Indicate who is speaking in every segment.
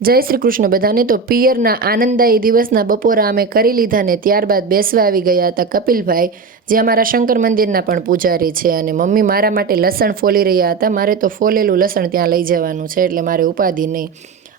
Speaker 1: જય શ્રી કૃષ્ણ. બધાને તો પિયરના આનંદદાયી દિવસના બપોરા અમે કરી લીધા ને ત્યારબાદ બેસવા આવી ગયા હતા કપિલભાઈ, જે અમારા શંકર મંદિરના પણ પૂજારી છે અને મમ્મી મારા માટે લસણ ફોલી રહ્યા હતા. મારે તો ફોલેલું લસણ ત્યાં લઈ જવાનું છે એટલે મારે ઉપાધિ નહીં.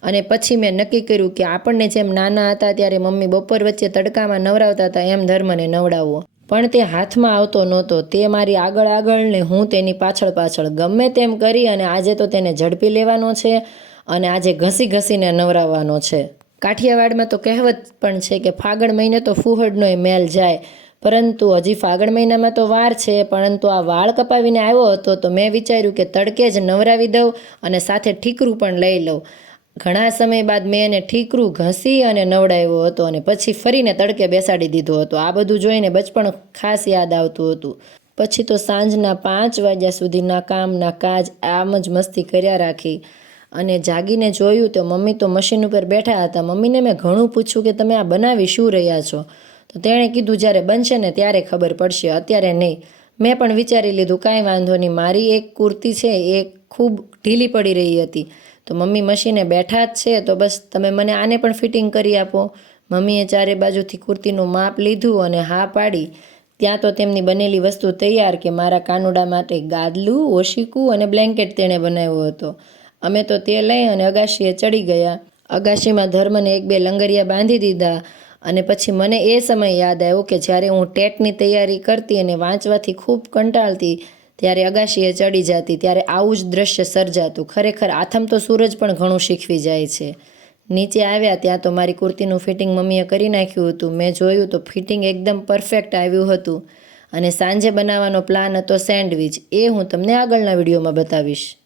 Speaker 1: અને પછી મેં નક્કી કર્યું કે આપણને જેમ નાના હતા ત્યારે મમ્મી બપોર વચ્ચે તડકામાં નવરાવતા હતા એમ ધર્મને નવડાવવો. પણ તે હાથમાં આવતો નહોતો. તે મારી આગળ આગળ ને હું તેની પાછળ પાછળ ગમે તેમ કરી અને આજે તો તેને ઝડપી લેવાનો છે. અને આજે ઘસી ઘસીને નવરાવવાનો છે. કાઠિયાવાડમાં તો કહેવત પણ છે કે ફાગણ મહિને તો ફૂહડનો મેલ જાય. પરંતુ હજી ફાગણ મહિનામાં તો વાર છે, પરંતુ આ વાળ કપાવીને આવ્યો હતો તો મેં વિચાર્યું કે તડકે જ નવરાવી દઉં અને સાથે ઠીકરું પણ લઈ લઉં. ઘણા સમય બાદ મેં એને ઠીકરું ઘસી અને નવડાવ્યો હતો અને પછી ફરીને તડકે બેસાડી દીધો હતો. આ બધું જોઈને બચપણ ખાસ યાદ આવતું હતું. પછી તો સાંજના પાંચ વાગ્યા સુધીના કામના કાજ આમ જ મસ્તી કર્યા રાખી. અને જાગીને જોયું તો મમ્મી તો મશીન ઉપર બેઠા હતા. મમ્મીને મેં ઘણું પૂછ્યું કે તમે આ બનાવી શું રહ્યા છો? તો તેણે કીધું, જ્યારે બનશે ને ત્યારે ખબર પડશે. અત્યારે નહીં. મેં પણ વિચારી લીધું, કાંઈ વાંધો નહીં, મારી એક કુર્તી છે, એ ખૂબ ઢીલી પડી રહી હતી. તો મમ્મી મશીને બેઠા જ છે, તો બસ તમે મને આને પણ ફિટિંગ કરી આપો. મમ્મીએ ચારે બાજુથી કુર્તીનું માપ લીધું અને હા પાડી. ત્યાં તો તેમની બનેલી વસ્તુ તૈયાર કે મારા કાનુડા માટે ગાદલું, ઓશિકું અને બ્લેન્કેટ તેણે બનાવ્યો હતો. અમે તો તે લઈ અને અગાશીએ ચડી ગયા. અગાશીમાં ધર્મને એક બે લંગરિયા બાંધી દીધા અને પછી મને એ સમય યાદ આવ્યો કે જ્યારે હું ટેટની તૈયારી કરતી અને વાંચવાથી ખૂબ કંટાળતી ત્યારે અગાશીએ ચડી જતી, ત્યારે આવું જ દ્રશ્ય સર્જાતું. ખરેખર આથમ તો સૂરજ પણ ઘણું શીખવી જાય છે. નીચે આવ્યા ત્યાં તો મારી કુર્તીનું ફિટિંગ મમ્મીએ કરી નાખ્યું હતું. મેં જોયું તો ફિટિંગ એકદમ પરફેક્ટ આવ્યું હતું અને સાંજે બનાવવાનો પ્લાન હતો સેન્ડવિચ. એ હું તમને આગળના વિડીયોમાં બતાવીશ.